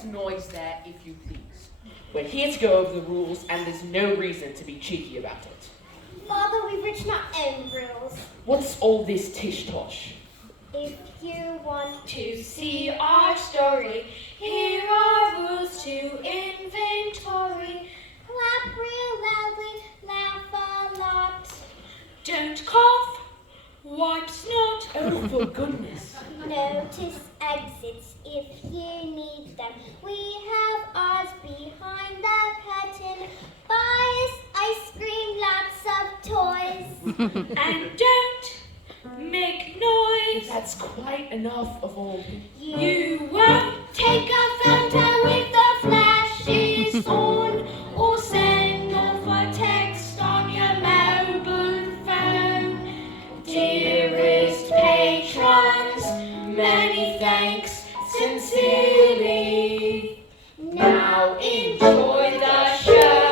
less noise there, if you please. We're here to go over the rules, and there's no reason to be cheeky about it. Father, we've written our own rules. What's all this tish-tosh? If you want To see our story, here are rules to inventory. clap real loudly, laugh a lot. Don't cough, wipe snot. Oh, for goodness. Notice exits if you need them. We have ours behind the curtain. Buy us ice cream, lots of toys. And don't make noise. That's quite enough of all. You won't Take a photo with the flashes on, or send off a text on your mobile phone. Dearest patrons, many thanks sincerely. Now enjoy the show.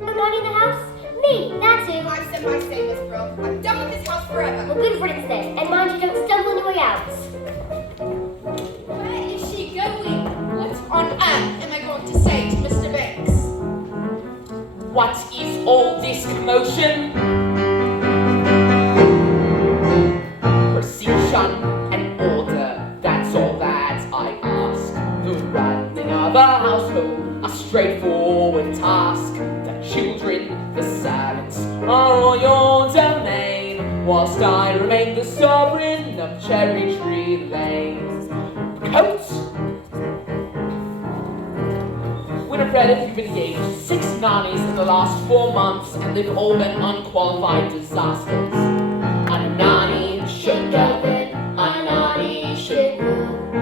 Nobody in the house? Me, that's who. I've said my say, Miss Brill. I'm done with this house forever. Well, good riddance then. And mind you don't stumble on your way out. Where is she going? What on earth am I going to say to Mr. Banks? What is all this commotion? Precision and order, that's all that I ask. The running of a household, a straightforward task. The children, the servants, are all your domain, whilst I remain the sovereign of Cherry Tree Lane. Coats? Winifred, if you've been engaged 6 nannies in the last 4 months, and they've all been unqualified disasters. A nanny should govern, a nanny should rule. A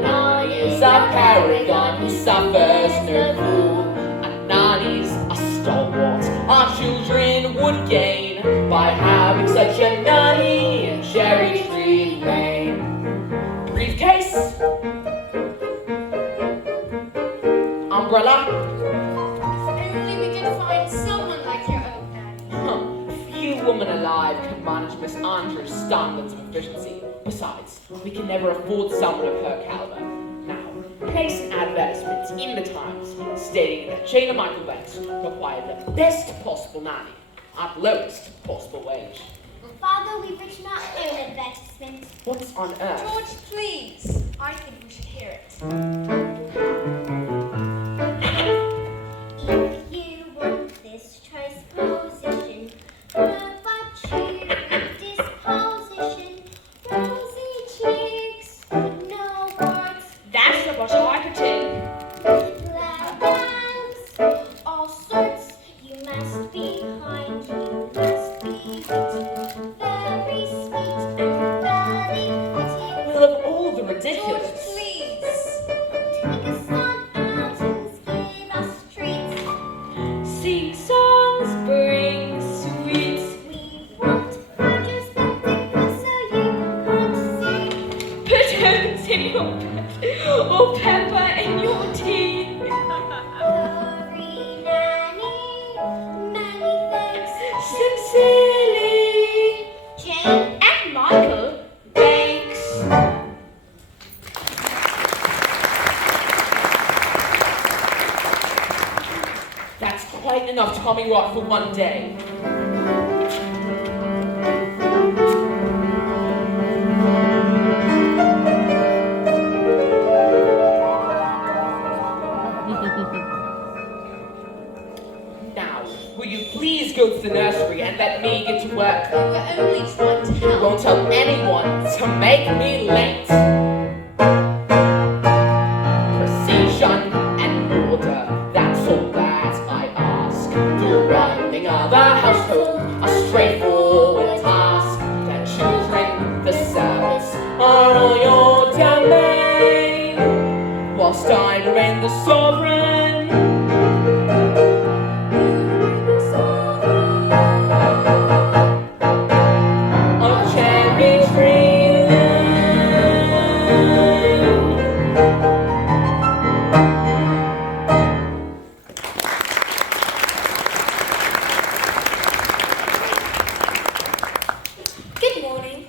nanny is a paragon who suffers no fool. A nanny's a stalwart our children would gain by having such a nanny in Cherry Tree Lane. Briefcase? Umbrella? If only we could find someone like your own nanny. Few women alive can manage Miss Andrews' standards of efficiency. Besides, we can never afford someone of her caliber. Now, place an advertisement in the Times stating that Jane and Michael Banks require the best possible nanny at lowest possible wage. Father, we've written our own advertisement. What on earth? George, please. I think we should hear it. If you want this choice position, but cheery disposition, rosy cheeks, no words, That's not what I pretend. glad hands, all sorts. You must be kind, you must be witty. Tommy Rot for one day. Now, will you please go to the nursery and let me get to work? We're only trying to help. Won't tell anyone to make me late. Precision and order, that's all that I ask. The running of a household, a straightforward task. The children, the servants, are all your domain, whilst I remain the sovereign. Good morning.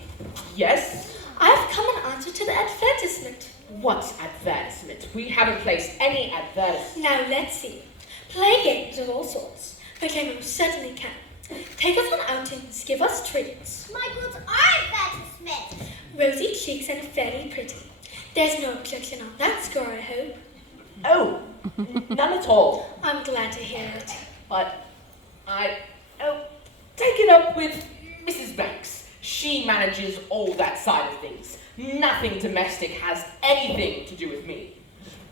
Yes? I've come in answer to the advertisement. What advertisement? We haven't placed any advertisement. Now let's see. Play games of all sorts, which I most certainly can. Take us on outings, give us treats. Michael's advertisement. Rosy cheeks and fairly pretty. There's no objection on that score, I hope. Oh, none at all. I'm glad to hear it. But take it up with Mrs. Banks. She manages all that side of things. Nothing domestic has anything to do with me.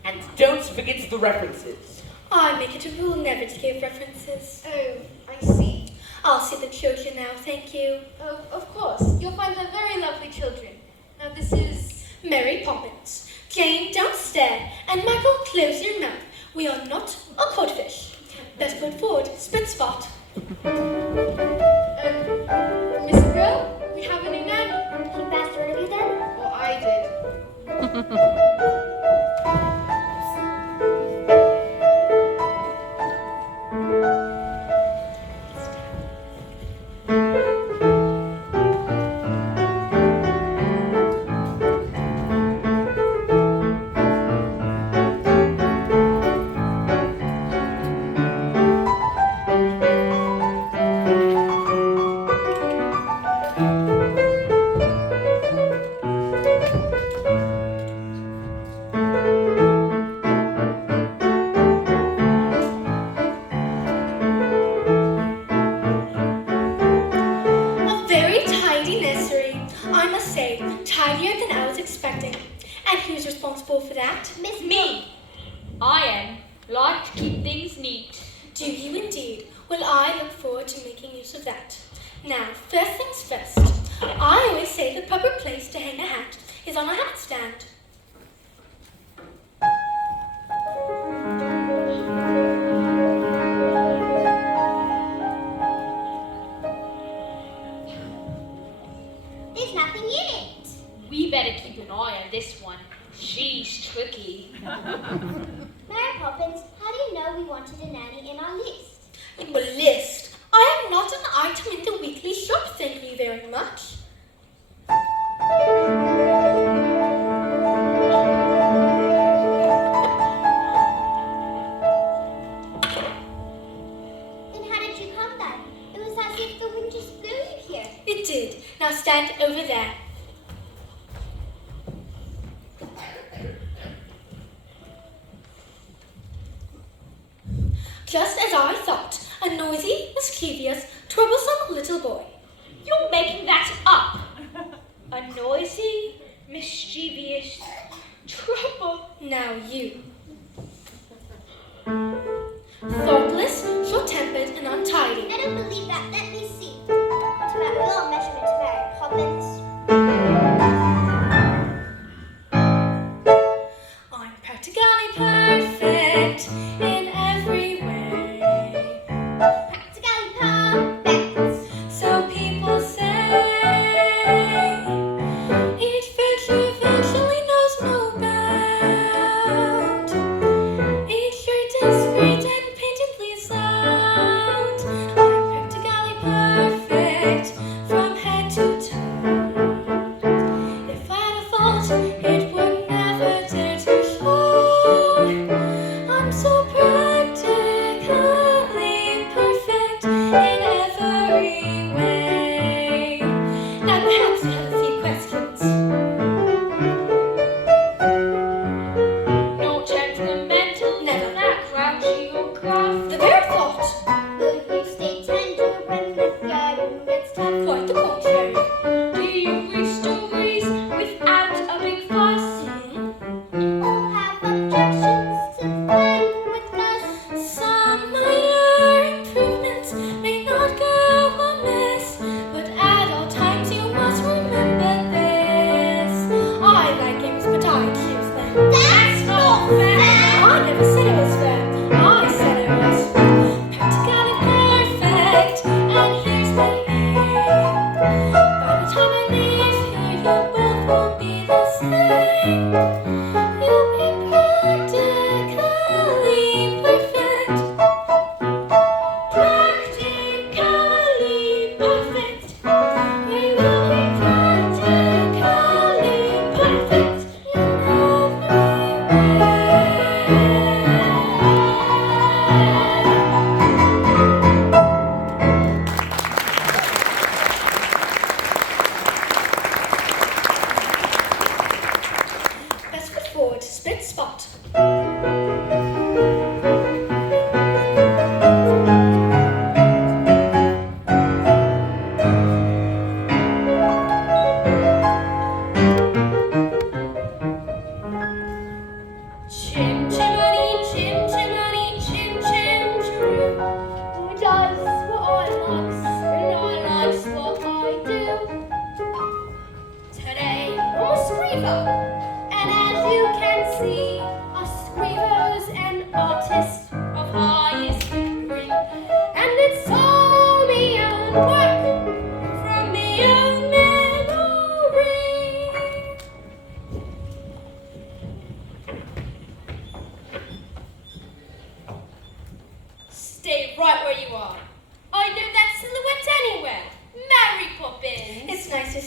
And don't forget the references. I make it a rule never to give references. Oh, I see. I'll see the children now, thank you. Oh, of course. You'll find them very lovely children. Now this is... Mary Poppins. Jane, don't stare. And Michael, close your mouth. We are not a codfish. Best foot forward, spit spot. Miss Brill, we have a new nanny. He passed early then? Well, I did. Tidier than I was expecting. And who's responsible for that? Miss Me. I am. Like to keep things neat. Do you indeed? Well, I look forward to making use of that. Now, first things first. I always say the proper place to hang a hat is on a hat stand. There's nothing in it. We better keep an eye on this one. She's tricky. Mary Poppins, how do you know we wanted a nanny in our list? In the list, I am not an item in the weekly shop, thank you very much. Then how did you come then? It was as if the wind just blew you here. It did. Now stand over there. Just as I thought, a noisy, mischievous, troublesome little boy. You're making that up. A noisy, mischievous trouble. Now you. Thoughtless, short-tempered, and untidy. I don't believe that. Let me see. What about your measurement, Mary Poppins? I'm practically perfect in every way. Practically perfect. So people say each virtue virtually knows no bound. Each trait discreet and painfully sound. I'm practically perfect.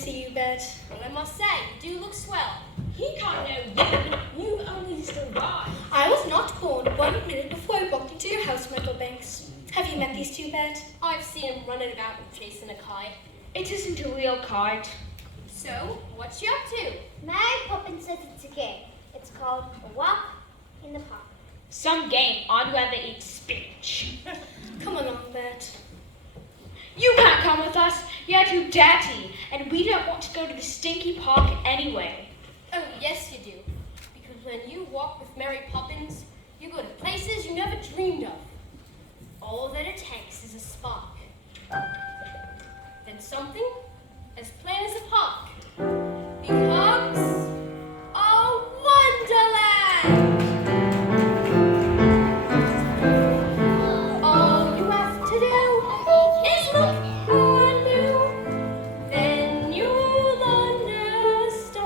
see you, Bet. Well, I must say, you do look swell. He can't know you. You've only just arrived. I was not born 1 minute before I walked into your house, Michael Banks. Have you met these two, Bet? I've seen him running about and chasing a kite. It isn't a real kite. So, what's you up to? Mary Poppins says it's a game. It's called A Walk in the Park. Some game I'd rather eat spinach. Come along, Bet. You can't come with us. You're too dirty, and we don't want to go to the stinky park anyway. Oh, yes you do. Because when you walk with Mary Poppins, you go to places you never dreamed of. All that it takes is a spark. Then something as plain as a park becomes a wonderland. All you have to do is look anew, then you'll understand.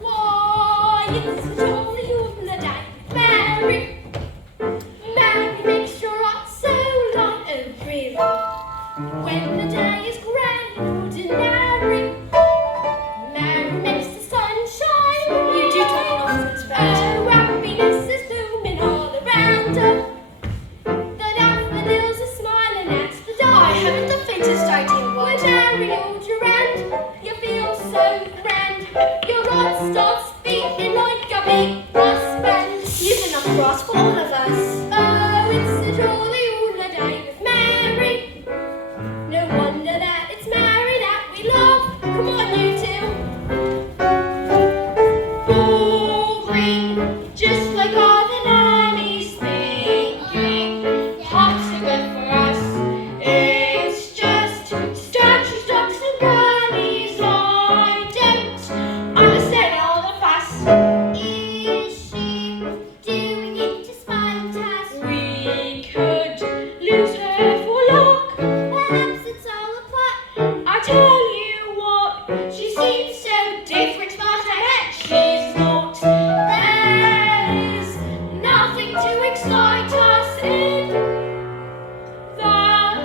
Why, it's only you and the day, Mary. Mary makes your heart so light. Oh, really? When the day is grey and ordinary, Mary makes the sun shine. You do talk nonsense, Bet. Oh, happiness is blooming all around her. The daffodils are smiling at the dawn. I haven't the faintest idea When what. Mary holds your hand, you feel so grand. Your heart starts beating like a big brass band. You've enough brass for all of us. Oh, it's a jolly holiday with Mary. No wonder that it's Mary that we love. Come on, you two. All green, just like all the nannies thinking. Hops are good for us. It's just statues, ducks, and grannies. I don't understand all the fuss. Is she doing it to spite us? We could lose her for luck. Perhaps it's all a plot. I tell you what, she seems so different, but I bet she's not. There's nothing to excite us in the park.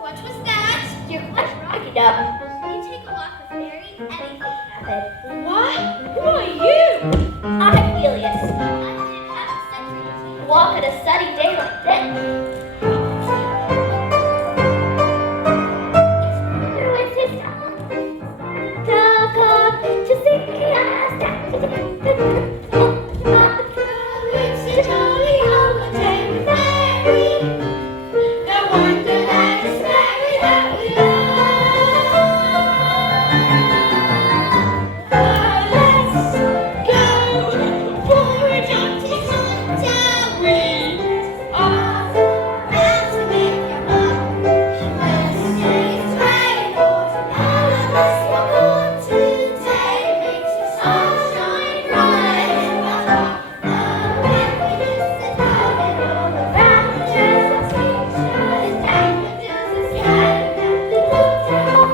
What was that? You're quite right, up. You take a walk with Mary, anything can happen. What? Who are you? I'm Helios. I'm going to have a century. Walk on a sunny day like this. It's a jolly holiday with Mary. No wonder that it's Mary that we love. Let's go for a jaunty Sunday. We are dancing in your mom. Let's say it's rain. All of us walk on today. Makes the sunshine bright. The happiness is coming all around. Just a sunshine daffodils are scattered. Look down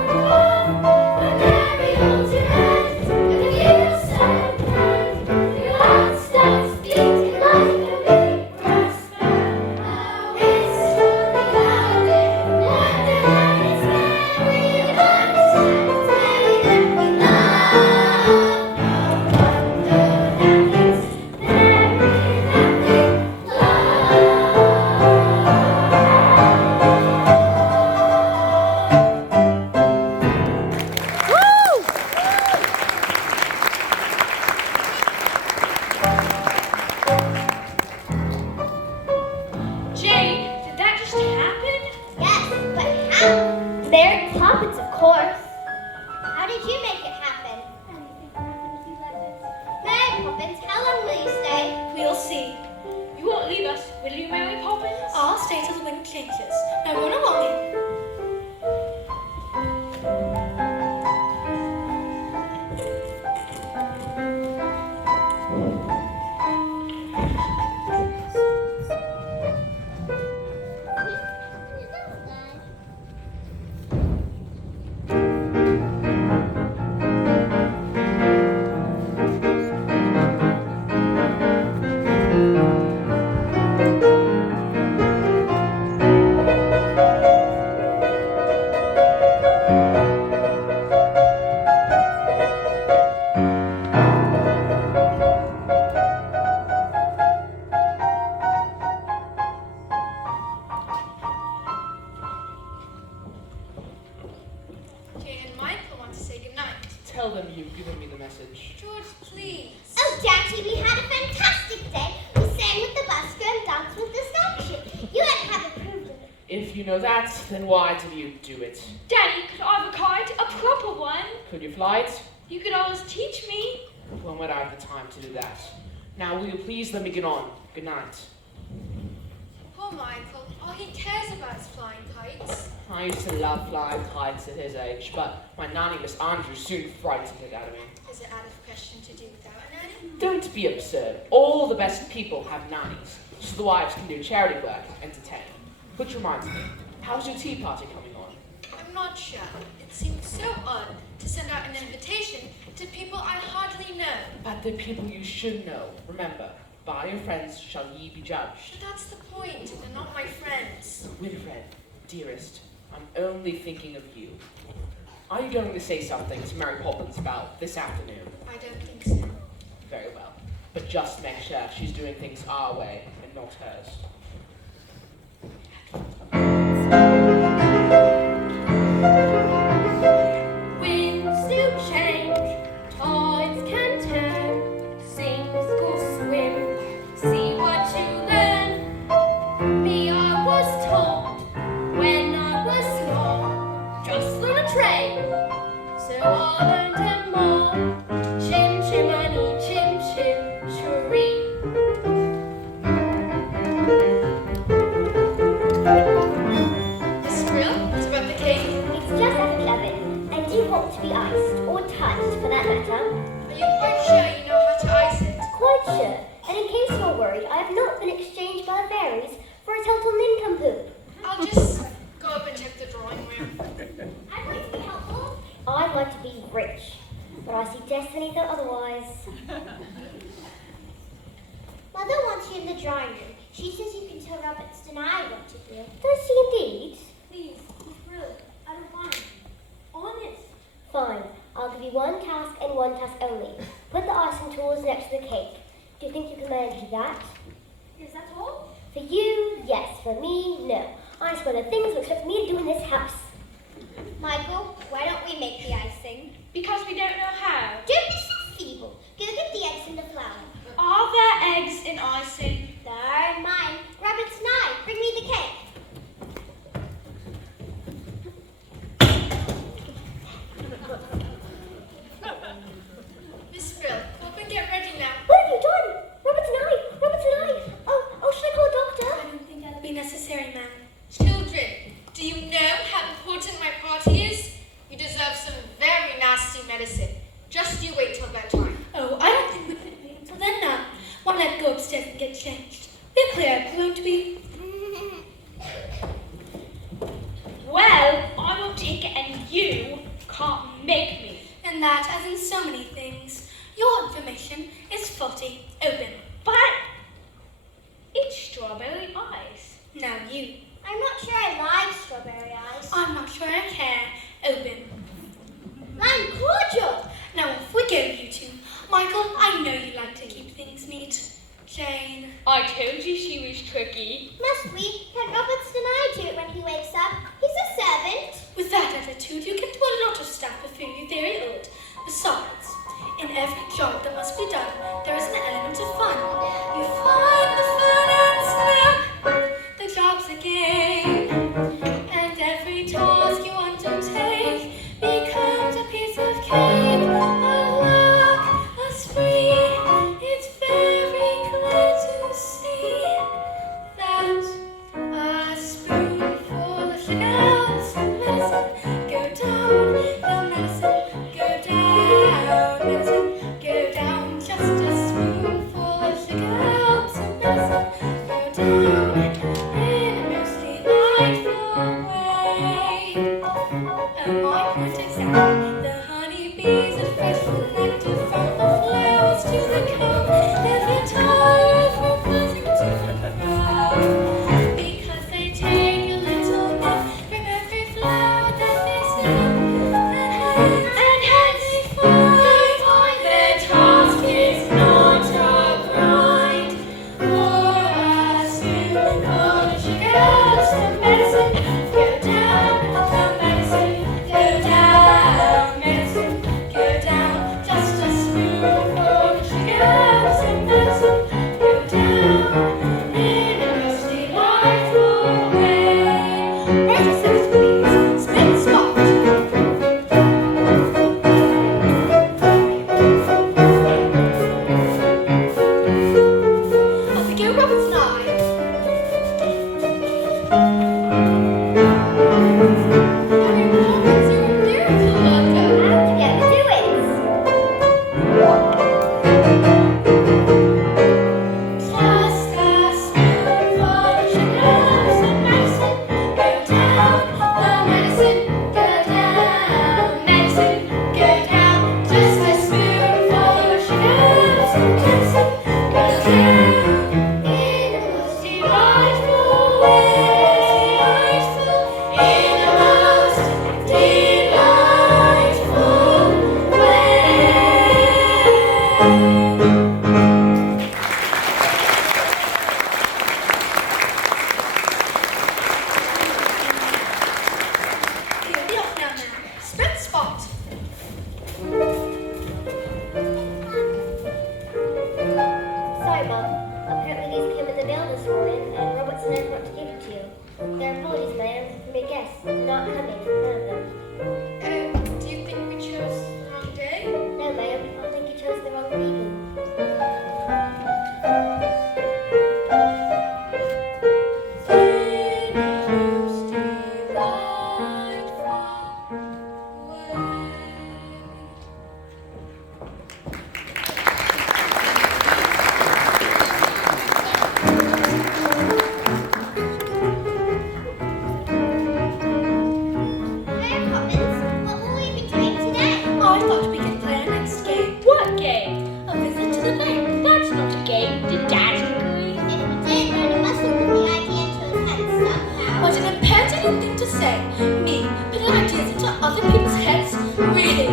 when Mary holds your hand. You feel so bright. Your heart starts beating like a big brass band. Oh, it's jolly holiday. Wonder that it's Mary on a Saturday that we love. No wonder that it's Mary Jane, did that just happen? Yes, but how? Mary Poppins, of course. How did you make it happen? Mary Poppins, how long will you stay? We'll see. You won't leave us, will you, Mary Poppins? I'll stay till the wind changes. Now run along in. Thank tell them you've given me the message. George, please. Oh, Daddy, we had a fantastic day. We sang with the busker and danced with the starship. You had to have approved of it. If you know that, then why did you do it? Daddy, could I have a kite? A proper one? Could you fly it? You could always teach me. When would I have the time to do that? Now, will you please let me get on? Good night. Poor Michael. All he cares about is flying kites. I used to love flying kites at his age, but my nanny, Miss Andrews, soon frightened it out of me. Is it out of question to do without a nanny? Don't be absurd. All the best people have nannies, so the wives can do charity work and entertain. Which reminds me, how's your tea party coming on? I'm not sure. It seems so odd to send out an invitation to people I hardly know. But the people you should know. Remember, by your friends shall ye be judged. But that's the point. They're not my friends. Winifred, dearest, I'm only thinking of you. Are you going to say something to Mary Poppins about this afternoon? I don't think so. Very well. But just make sure she's doing things our way and not hers. Winds do change, tides can turn, sink or swim, see what you learn. Me, I was taught when I was small, just on a train, so I learned them all. Chim chimney, chim chim chiree. Miss Brill, what about the cake? It's just as 11, and do you want to be iced, or touched for that matter? Are you quite sure you know how to ice it? Quite sure. And in case you're worried, I have not been exchanged by the fairies for a total nincompoop. I'll just go up and check the drawing room. I'd like to be helpful. I'd like to be rich, but I see destiny though otherwise. Mother wants you in the drawing room. She says you can tell Roberts and I what to do. Does she indeed? Please, he's brilliant. I don't want him. Honest. Fine. I'll give you one task and one task only. Put the icing tools next to the cake. Do you think you can manage to do that? Is that all? For you, yes. For me, no. Ice one of the things you expect me to do in this house. Michael, why don't we make the icing? Because we don't know how. Don't be so feeble. Go get the eggs and the flour. Are there eggs in icing? They're mine. Robert's and I. Bring me the cake. Miss Brill, go up and get ready now. What have you done? Robert's and I. Robert's and I. Oh, should I call a doctor? I don't think that'll be necessary, ma'am. Children, do you know how important my party is? You deserve some very nasty medicine. Just you wait till that time. Oh, I don't think we could wait until then now. Why not go upstairs and get changed? We're clear, won't we? Well, I will take it and you can't make me. And that, as in so many things, your information is faulty. Open. But it's strawberry ice. Now you. I'm not sure I like strawberry ice. I'm not sure I care. Open. Lime cordial. Now off we go, you two. Michael, I know you like to keep things neat. Jane. I told you she was tricky. Must we? Can Roberts and I do it when he wakes up? He's a servant. With that attitude, you can do a lot of stuff before you're very old. Besides, in every job that must be done, there is an element of fun. You find the fun and snap. The job's a game. And every task you undertake becomes a piece of cake. A lark, a spree. It's very clear to see that a spoonful of sugar helps medicine go down. The medicine go down. Medicine go down. Just a spoonful of sugar helps medicine go down. In a mostly Their apologies, ma'am. You may guess. Not coming. None of them. Do you think we chose the wrong day? No, ma'am. I think you chose the wrong people. Hey, Poppins. What will we be doing today? I thought we could play our next game. What game? A visit to the bank. That's not a game. Did Daddy agree? If we did, then it must have put the idea into his head somehow. What an impertinent thing to say. Me, putting ideas into other people's heads? Really?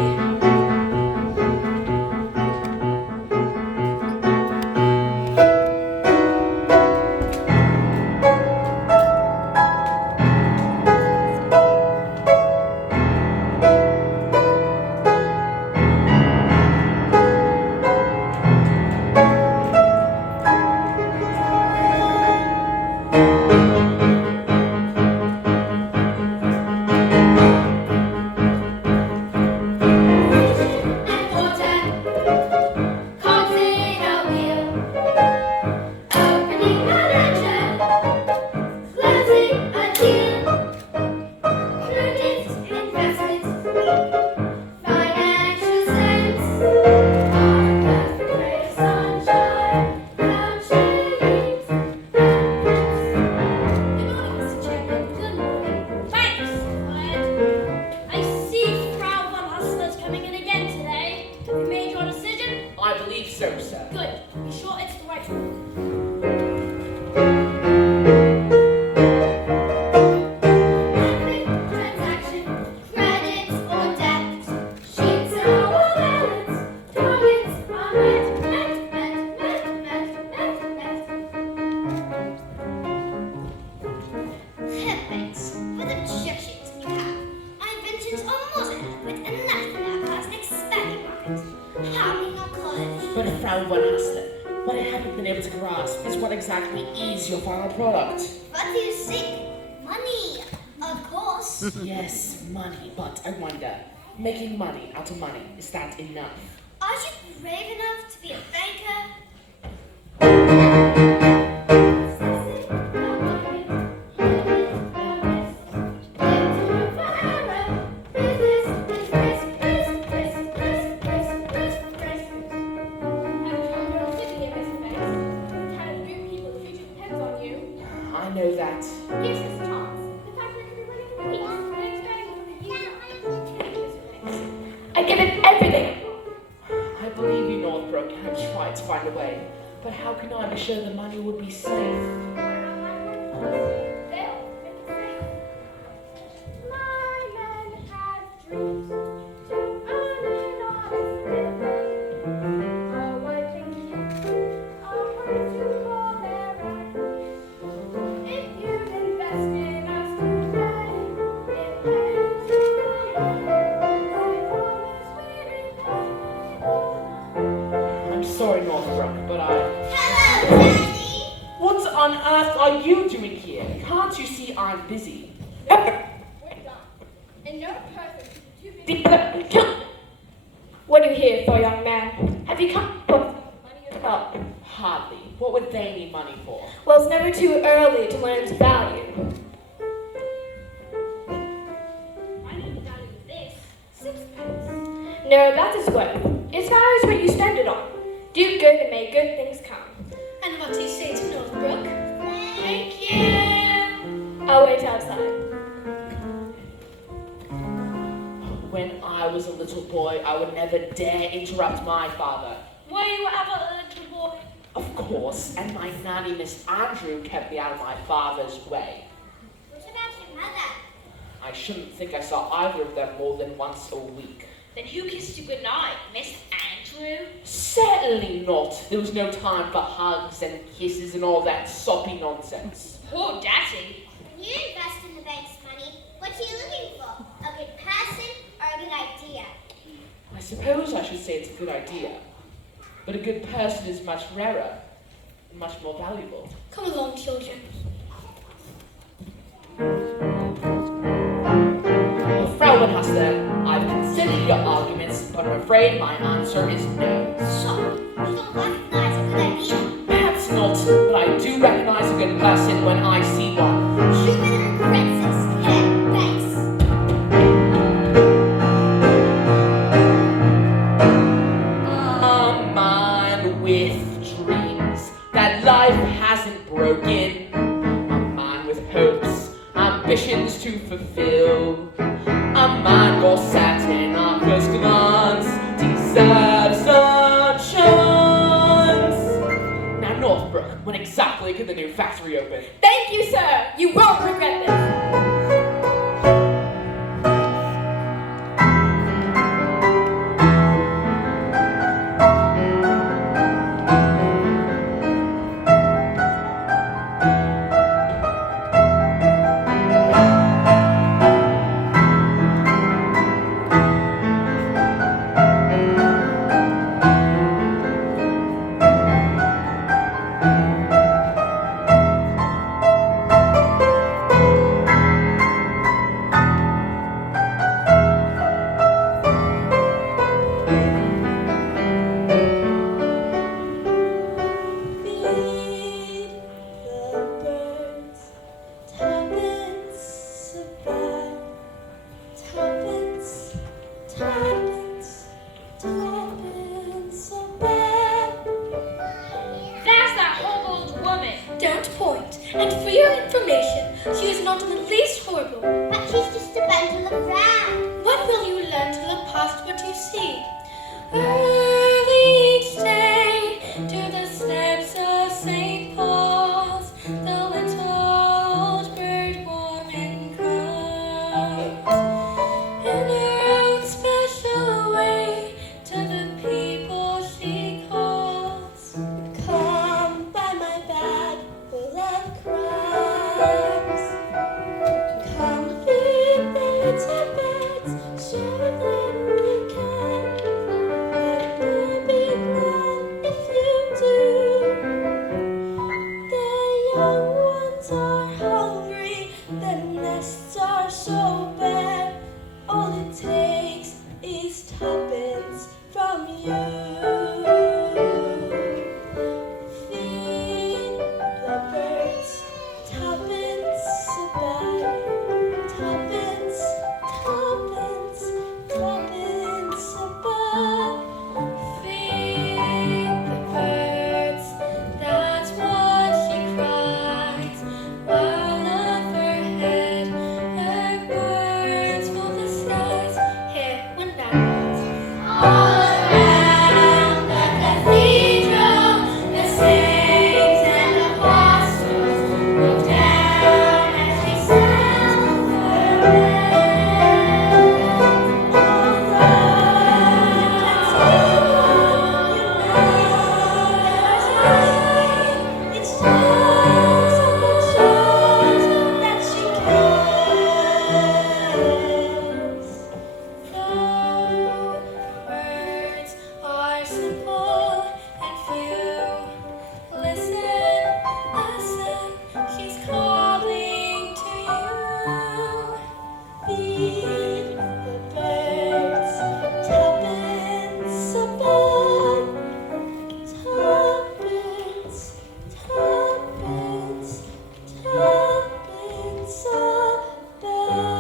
I believe so, sir. Good. Be sure it's the right one. Every transaction, credit or debt, sheets are our balance, targets are met. Thanks for the check sheets you have. I invented a modern with a nothing our class experiment. How we not college? But Frau von Hassler, what I haven't been able to grasp is what exactly is your final product. What do you think? Money, of course. Yes, money, but I wonder, making money out of money, is that enough? Are you brave enough to be a banker? I know that. I give it everything. I believe you, Northbrook, and try to find a way. But how can I be sure the money would be safe? I'm sorry, Northbrook, but Hello, Daddy. What on earth are you doing here? Can't you see I'm busy? What are you here for, young man? Have you come for money or Hardly. What would they need money for? Well, it's never too early to learn its value. I need the value of this. 6 pence. No, that's its worth. Its value is what you spend it on. Do good and may good things come. And what do you say to Northbrook? Thank you. I'll wait outside. When I was a little boy, I would never dare interrupt my father. Were you ever a little boy? Of course, and my nanny, Miss Andrew, kept me out of my father's way. What about your mother? I shouldn't think I saw either of them more than once a week. Then who kissed you goodnight, Miss Andrew? Certainly not. There was no time for hugs and kisses and all that soppy nonsense. Poor Daddy. When you invest in the bank's money, what are you looking for? A good person or a good idea? I suppose I should say it's a good idea. But a good person is much rarer and much more valuable. Come along, children. one has there. I've considered your arguments, but I'm afraid my answer is no. So, you don't recognize a good idea. Perhaps not, but I do recognize a good person when I see one. Jupiter regrets this. Yeah, thanks. A man with dreams that life hasn't broken. A man with hopes, ambitions to fulfill. A man more certain at first glance deserves a chance. Now, Northbrook, when exactly could the new factory open? Thank you, sir. You won't regret this. That's that whole old woman. Don't point. And for your information, she is not in the least horrible. But she's just a bundle of rags. When will you learn to look past what you see? Early each day to the steps of St. Paul's, the little old bird woman comes. In her own special way to the people she calls. Come by my bag full of crumbs. Come feed the little birds, show them you can. Let them be glad if you do. The young ones are hungry, the nests are so bare. All it takes is tuppence from you. Feed the birds, tuppence a bag, tuppence, tuppence, tuppence a bag. Feed the birds, that's what she cries, while overhead her words fill the skies. Here, one backwards. All around the cathedral, the saints and apostles look down as she sounds her bell. All right, it's just that she cares. Though words are simple and few, listen, she's calling to you. Feed the birds, tuppence a bag, tuppence, tuppence, tuppence a bag.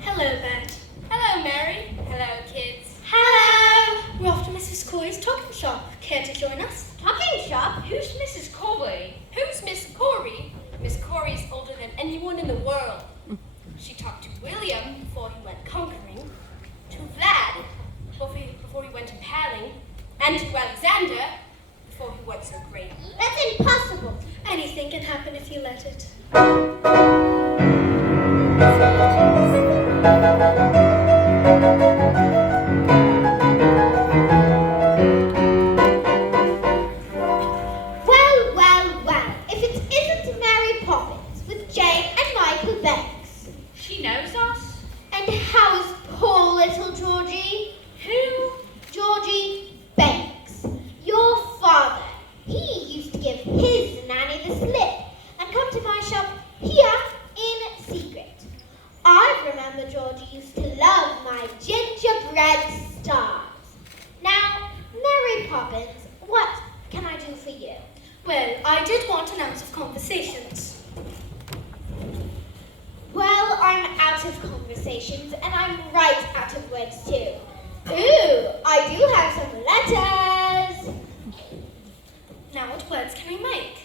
Hello, Bet. Hello, Mary. Hello, kids. Hello. We're off to Mrs. Corey's talking shop. Care to join us? Talking shop? Who's Mrs. Corey? Who's Miss Corey? Miss Corey's older than anyone in the world. She talked to William before he went conquering, to Vlad before he went impaling, and to Alexander before he went so great. That's impossible. Anything can happen if you let it. was poor little Georgie. Who? Georgie Banks. Your father. He used to give his nanny the slip and come to my shop here in secret. I remember Georgie used to love my gingerbread stars. Now, Mary Poppins, what can I do for you? Well, I did want an ounce of conversations. Well, I'm out of conversations and I'm right out of words too. Ooh, I do have some letters. Now what words can I make?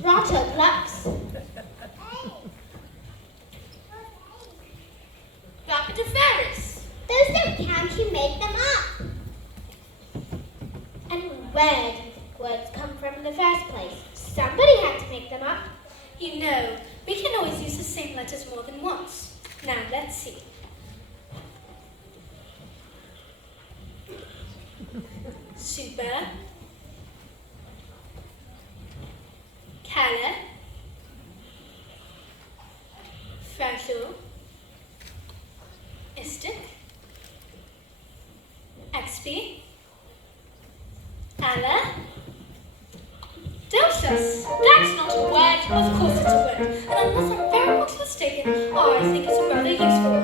Rotterblux. Rapid-a-ferris. Those don't count, you made them up. And where did the words come from in the first place? Somebody had to make them up. You know, we can always use the same letters more than once. Now, let's see. Super. Cala. Fragile. Istic. XP. Alla. Delicious. That's not a word. Of course it's a word, and unless I'm very much mistaken, I think it's a rather useful one.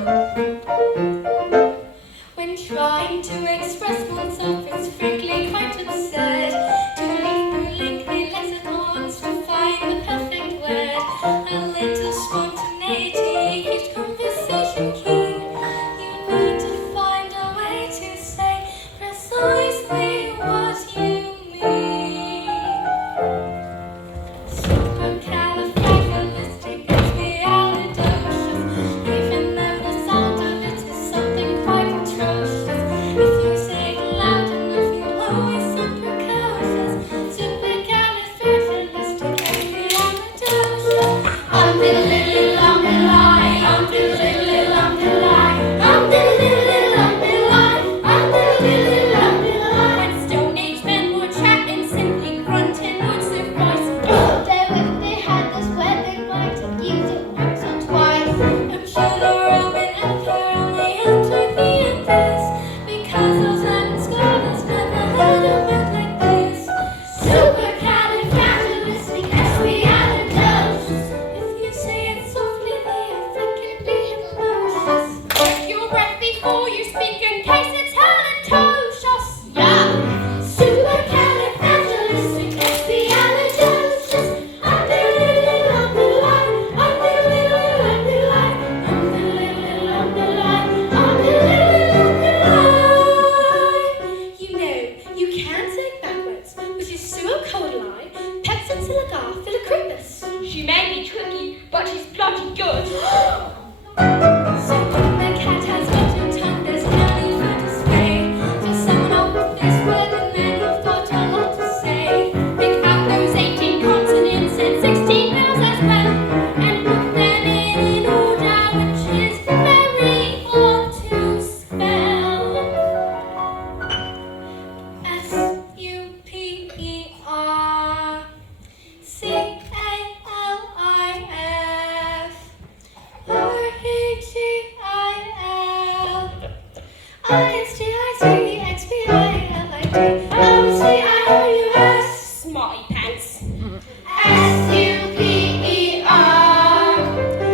When trying to express oneself, it's frankly quite absurd to leave through lengthy lexicons to find the perfect word. A little spontaneity keeps conversation keen. You need to find a way to say precisely what you mean. Even though the sound of it is something quite atrocious. If you say it loud enough, you'll always sound precocious. When Stone Age men were chatting, simply grunting would suffice. Though if they had this word, they might have used it once or twice. I'm sure the Roman Empire only entered the Indus because those Latin scholars never heard a word like this. Supercalifragilisticexpialidocious. If you say it softly, the effect can be hypnosis. Take your breath before you speak in case it's halitosis. Yeah. Supercalifragilisticexpialidocious. You know, you can say it backwards, which is suocodali, pexitiligar philocrypus. She may be tricky, but she's bloody good. So when the cat has got your tongue, there's no need for dismay. For someone up with this word, the men have got a lot to say. Pick out those 18 consonants and 16 vowels as well, And put them in order, which is very odd to spell. Supercalifragilisticexpialidocious. Smarty pants. Supercalifragilisticexpialidocious.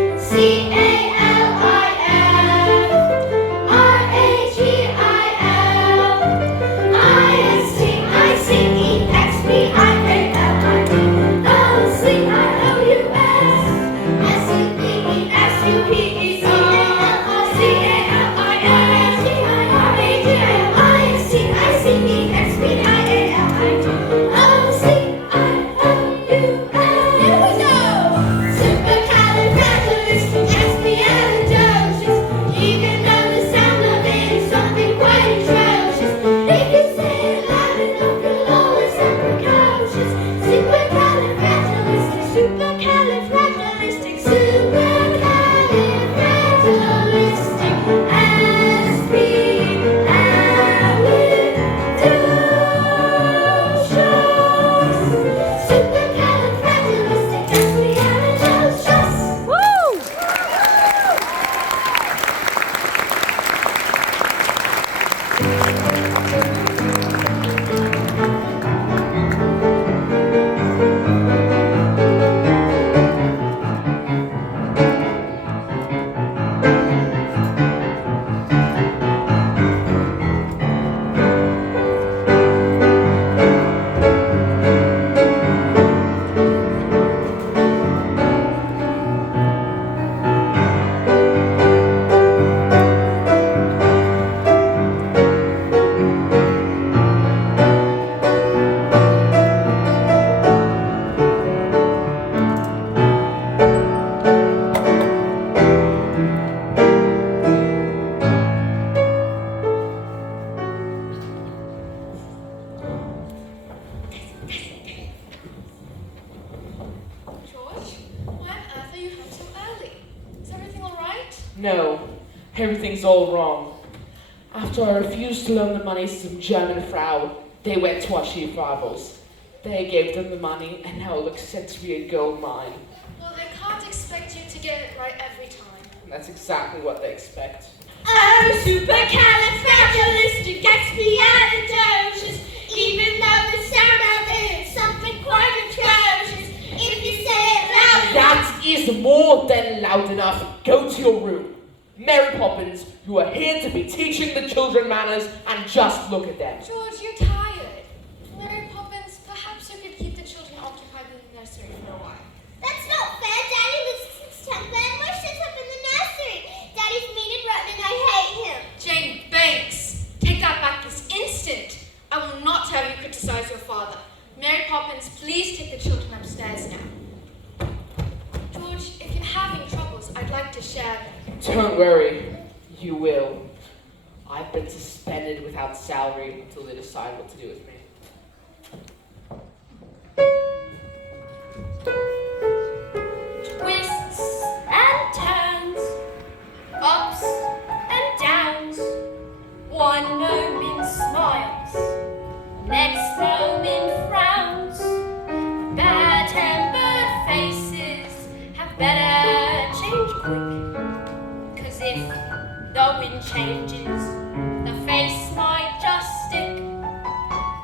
No, everything's all wrong. After I refused to loan the money to some German Frau, they went to our chief rivals. They gave them the money, and now it looks set to be a gold mine. Well, they can't expect you to get it right every time. And that's exactly what they expect. Oh, supercalifragilisticexpialidocious. Even though the sound of it is something quite atrocious. If you say it loud enough. That is more than loud enough. Go to your room. Mary Poppins, you are here to be teaching the children manners, and just look at them. George, you're tired. Mary Poppins, perhaps you could keep the children occupied in the nursery for a while. That's not fair. Daddy loses his temper and we're shut up in the nursery. Daddy's mean and rotten and I hate him. Jane Banks, take that back this instant. I will not have you criticize your father. Mary Poppins, please take the children upstairs now. George, if you're having troubles, I'd like to share them. Don't worry, you will. I've been suspended without salary until they decide what to do with me. Twists and turns, ups and downs. One moment smiles, next moment frowns. Bad-tempered faces have better change quick. 'Cause if the wind changes, the face might just stick.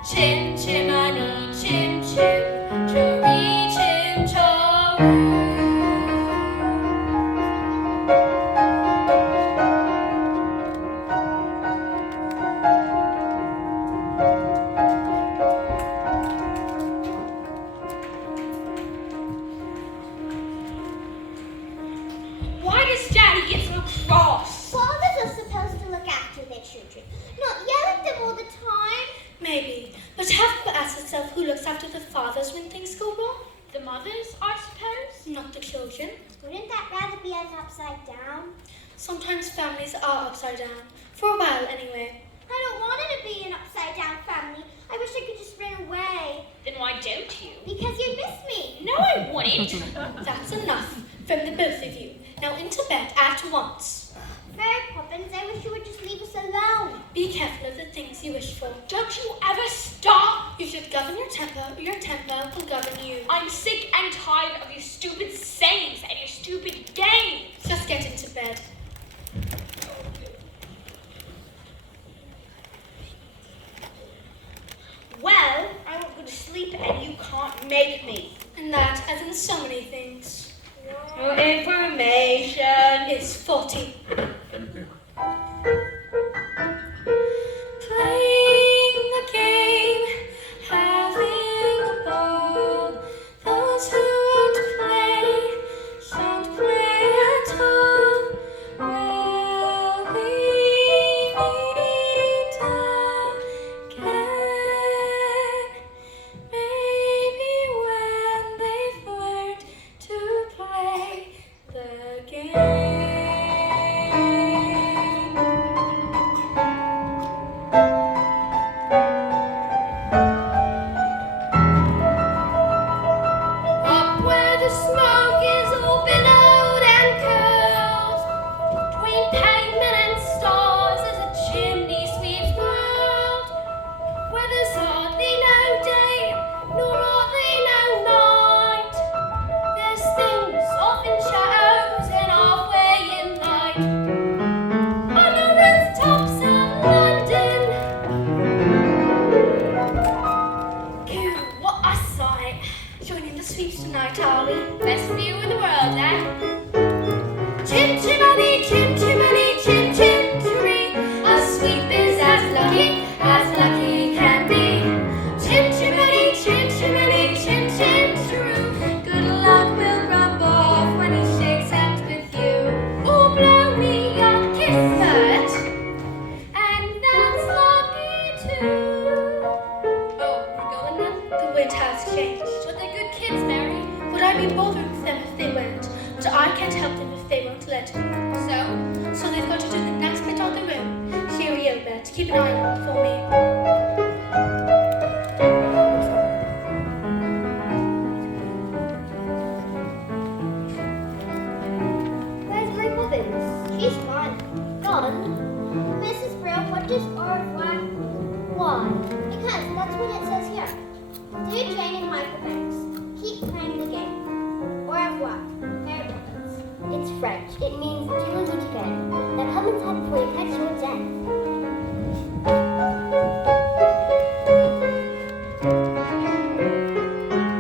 Chim chimney, chim chim, choree chim choroo. Why does Daddy get so cross? Fathers are supposed to look after their children, not yell at them all the time. Maybe. But have you asked yourself who looks after the fathers when things go wrong? The mothers, I suppose? Not the children. Wouldn't that rather be an upside down? Sometimes families are upside down. For a while, anyway. I don't want it to be an upside down family. I wish I could just run away. Then why don't you? Because you'd miss me. No, I wouldn't. That's enough from the both of you. Now into bed at once. Mary Poppins, I wish you would just leave us alone. Be careful of the things you wish for. Don't you ever stop? You should govern your temper, or your temper will govern you. I'm sick and tired of your stupid sayings and your stupid games. Just get into bed. Well, I won't go to sleep and you can't make me. And that, as in so many things, For information. is 40. Playing the game, having a ball. Those who won't play, shan't play at all. Will we meet again? Maybe when they've learned to play the game. Up where the smoke is all billowed and curled, between pavement and stars as a chimney sweeps world, where there's hardly no day, nor hardly no night. There's things off in shadows and halfway in light. On the rooftops of London, Goo, what a sight! Joining the sweeps tonight, are we? Best view in the world, eh? Chim chimney, chim chimney, chim chim chiree. A sweep is as lucky can be. Chim chimney, chim chimney, chim chim chiroo. Good luck will rub off when he shakes hands with you. Oh, blow me a kiss first, and that's lucky too. Oh, we're going now? The wind has changed. But they're good kids, Mary. Would I be bothered with them if they weren't? But I can't help them if they won't let me. So they've got to do the next bit of the room. Cheerio, Bet. Keep an eye on them for me. Where's Mary Poppins? She's one. Mrs. Brill, what does au revoir mean? Why? Because that's what it says here. Dear Jane and Michael Banks, keep playing the game. Au revoir. Mary Poppins. It's French. It means do meet again. Now come inside before you catch your death.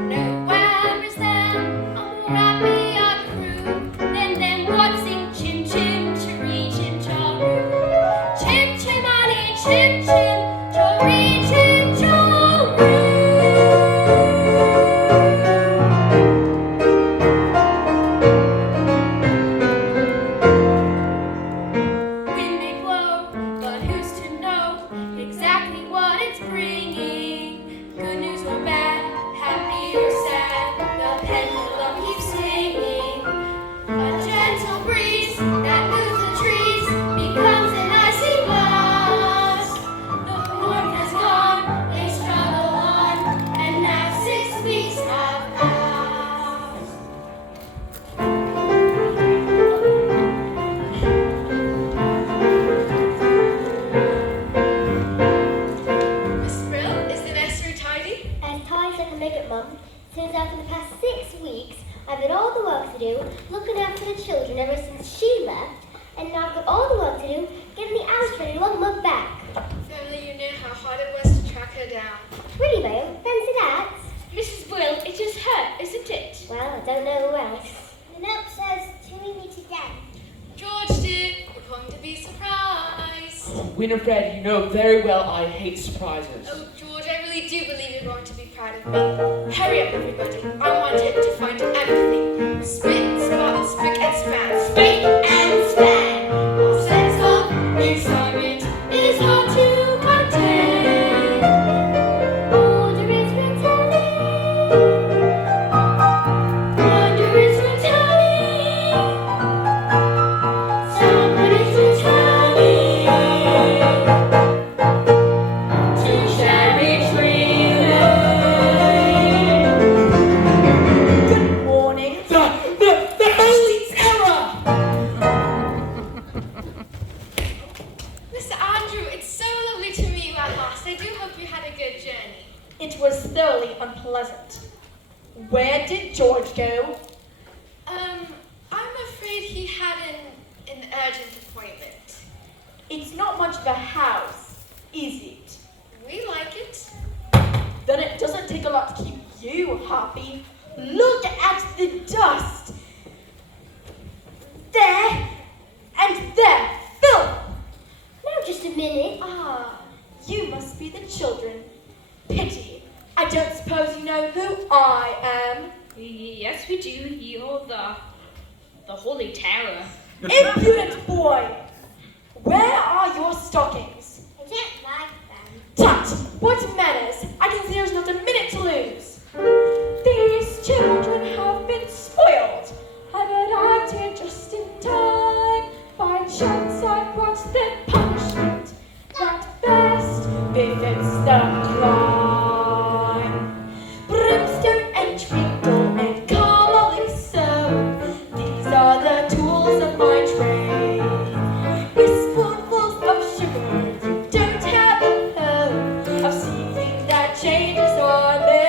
Nowhere is there a more happier crew than them watching Chim Chim Chiree Chim Charoo. Chim Chimani Chim Chim Choree Chim Charoo. Wind may blow, but who's to know exactly what it's bringing? Good news or bad, happy or sad, the pendulum keeps swinging. A gentle breeze that moves the trees becomes an icy blast. The horn has gone, they struggle on, and now 6 weeks have passed. Miss Brill, is the nursery tidy? As tight as I can make it, Mum. Turns out for the past 6 weeks, I've had all the work to do, looking after the children ever since she left, and now I've got all the work to do, getting the house ready to welcome her back. If only you knew how hard it was to track her down. Really, Ma'am? Fancy that? Mrs. Brill, it is her, isn't it? Well, I don't know who else. The note says, till we meet again. George, dear, we're going to be surprised. Winifred, you know very well I hate surprises. Oh, George, I really do believe you're going to be proud of me. Hurry up, everybody. I want him to find everything. Spit, spot, spick, and span. Spick and span. Our sense of excitement is hard to contain. Order is returning. Wonder is returning. Someone is returning to Cherry Tree Lane. Good morning. The holy terror! Mr. Andrew, it's so lovely to meet you at last. I do hope you had a good journey. It was thoroughly unpleasant. Where did George go? I'm afraid he had an urgent appointment. It's not much of a house, is it? We like it. Then it doesn't take a lot to keep you happy. Look at the dust. There and there. Filth. Now, just a minute. Ah, you must be the children. Pity. I don't suppose you know who I am. Yes, we do. You're the Holy Terror. Impudent boy! Where are your stockings? I don't like them. Tut! What manners! I can see there's not a minute to lose. These children have been spoiled. I've arrived here just in time. By chance I brought the punishment that best befits the crime. Brimstone and treacle and carmelic soap, these are the tools of my trade. With spoonfuls of sugar, you don't have a hope of seeing that changes are made.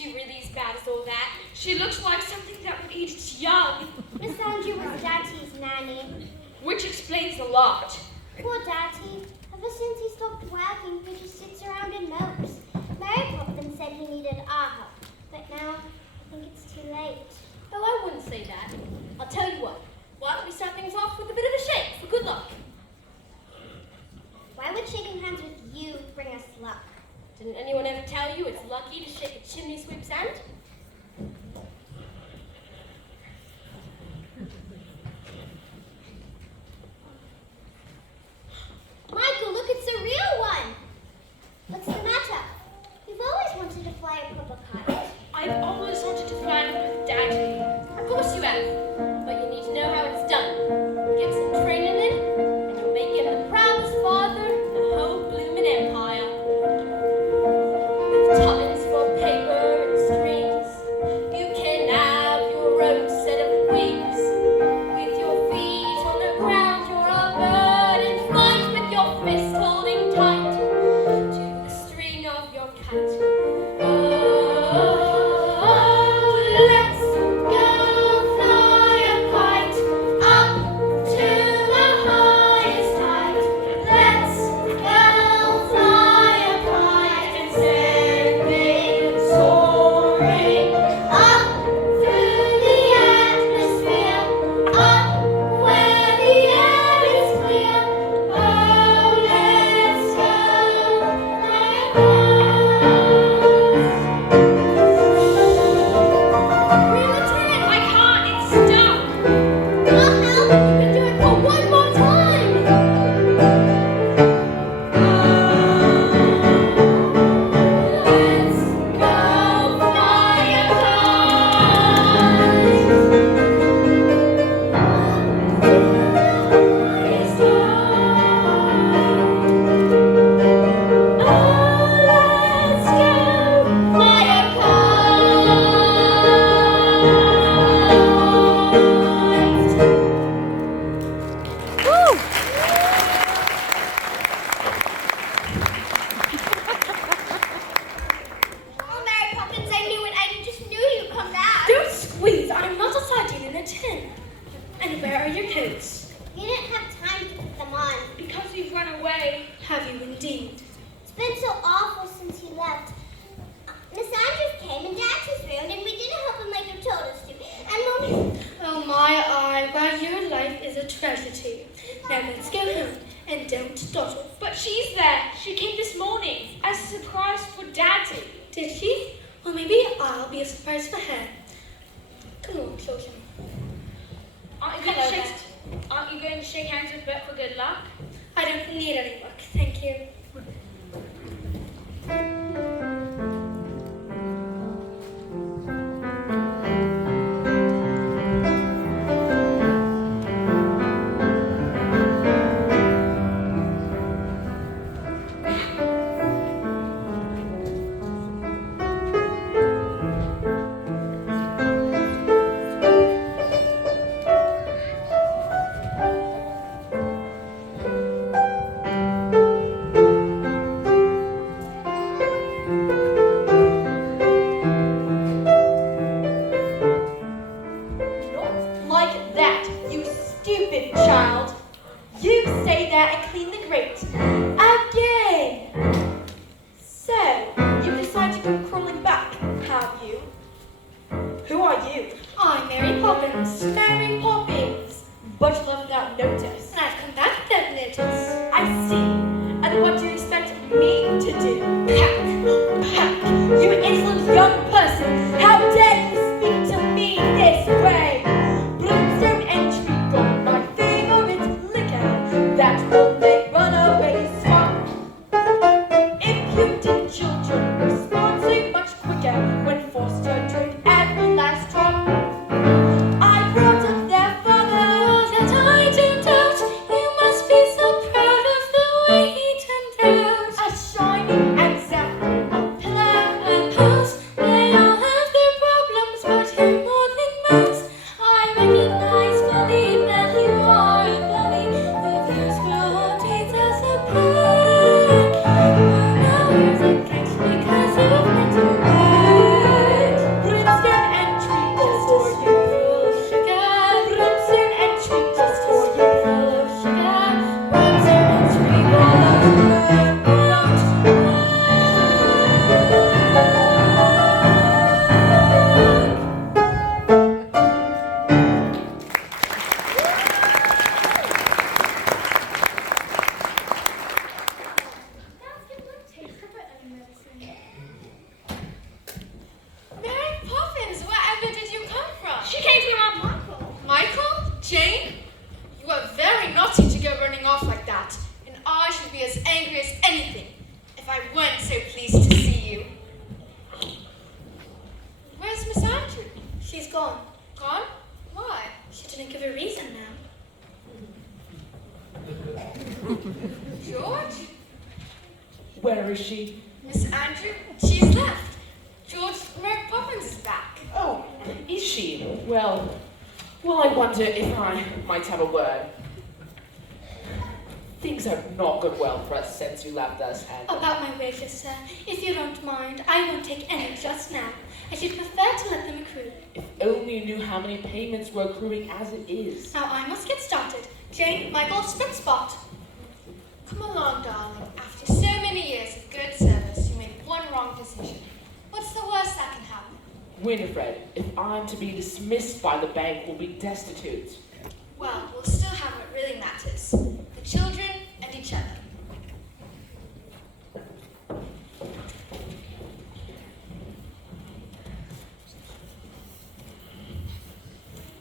she really as bad as all that? She looks like something that would eat its young, Miss Andrew was Daddy's nanny. which explains a lot. Poor Daddy. Ever since he stopped working, he just sits around and mopes. Mary Poppins said he needed our help, but now I think it's too late. Oh, I wouldn't say that. I'll tell you what. Why don't we start things off with a bit of a shake for good luck? Why would shaking hands with you bring us luck? Didn't anyone ever tell you it's lucky to shake a chimney sweep's hand? Michael, look, it's a real one. What's the matter? You've always wanted to fly a proper kite. I've always wanted to fly one with Daddy. Of course you have, but you need to know how it's done. Get some training in, and you'll make him the proudest father in the whole bloomin' empire. With tuppence for paper and strings, you can have your own set of wings. With your feet on the ground, you're a bird in flight with your fist holding tight to the string of your kite. Let's go fly a kite up to the highest height. Let's go fly a kite and send it soaring up through the atmosphere, up where the air is clear. Oh, let's go fly a kite. Reel it in. I can't, it's stuck. I'll help. You can do it for one more time. Let's go fly a kite. Highest height. Oh, let's go fly a Oh, Mary Poppins, I knew it. I just knew you'd come back. Don't squeeze. I'm not a sardine in a tin. And where are your coats? You didn't have time to put them on. Because you've run away. Have you indeed? It's been so awful since you left. Miss Andrews came and Dad's ruined, and we didn't help him like you told us to. And Mommy, Oh my eye, well, your life is a treasure to you. Now let's go home and don't dawdle. But she's there. She came this morning as a surprise for Daddy. Did she? Well, maybe I'll be a surprise for her. Come on, children. Aren't you going to shake hands with Bert for good luck? I don't need any luck, thank you. Not like that, you stupid child. You say that and clean the grate. Again. So, you decided to come crawling back, have you? Who are you? I'm Mary Poppins, Mary Poppins. But you left without notice. and I've come back without notice. I see. And what do you expect me to do? Pack, pack. You insolent young person. How dare you speak to me this way? Brimstone and treacle, my favorite liquor. That will make runaways swap. Impudent children respond so much quicker when forced to drink every last drop. I brought up their father. That I do doubt you must be so proud of the way he turned George? Where is she? Miss Andrew? She's left. George, Mary Poppins is back. Oh, is she? Well, I wonder if I might have a word. Things have not gone well for us since you left us, and... About my wages, sir. If you don't mind, I won't take any just now. I should prefer to let them accrue. If only you knew how many payments were accruing as it is. Now I must get started. Jane, Michael, split spot. Come along, darling. After so many years of good service, you made one wrong decision. What's the worst that can happen? Winifred, if I'm to be dismissed by the bank, we'll be destitute. Well, we'll still have what really matters. The children and each other.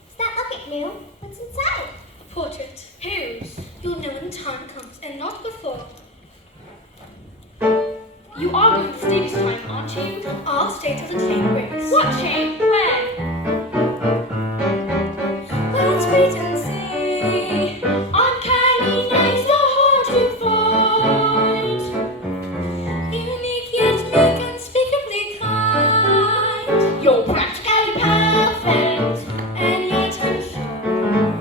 Is that bucket new? What's inside? A portrait. Whose? You'll know when the time comes, and not before. You are going to stay this time, aren't you? I'll stay till the train breaks. What chain? Where? Let's wait and see. Uncanny nights are hard to find. Unique yet meek, unspeakably kind. You're practically Perfect, and yet unsure.